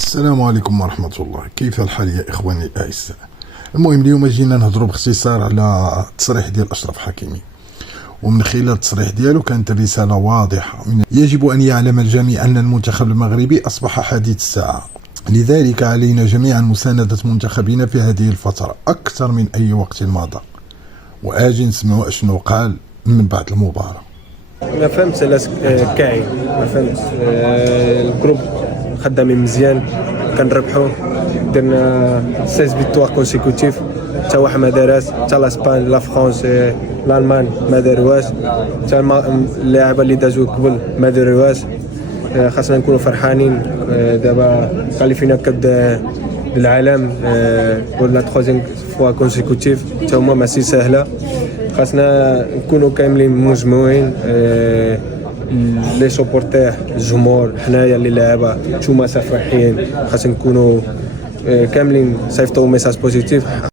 السلام عليكم ورحمة الله. كيف الحال يا إخواني الأعزاء؟ المهم اليوم جينا نهضروا باختصار على التصريح ديال أشرف حكيمي، ومن خلال التصريح ديالو كانت الرسالة واضحة. يجب أن يعلم الجميع أن المنتخب المغربي أصبح حديث الساعة، لذلك علينا جميعا مساندة منتخبنا في هذه الفترة أكثر من أي وقت مضى. وآجي نسمعوا أشنو قال من بعد المباراة. ما فهمتش علاش كاعي، ما فهمتش. الجروب خدامين مزيان، كنربحوا، درنا 16 فيكتوار كونسيكوتيف، حتى واحد ما دارهاش، حتى لاسبان لا فرنسا الالمان ما داروهاش، حتى اللاعبين اللي دازوا قبل ما داروهاش. خاصنا نكونوا فرحانين. دابا كاليفينا كاب العالم ولا 3 فوا كونسيكوتيف، حتى هما ماشي سهله. خاصنا نكونوا كاملين مجموعين، لي سوبورتير الجمهور، حنايا اللي لعبه نتوما فرحين. خاصنا نكونوا كاملين صيفطوا ميساج بوزيتيف.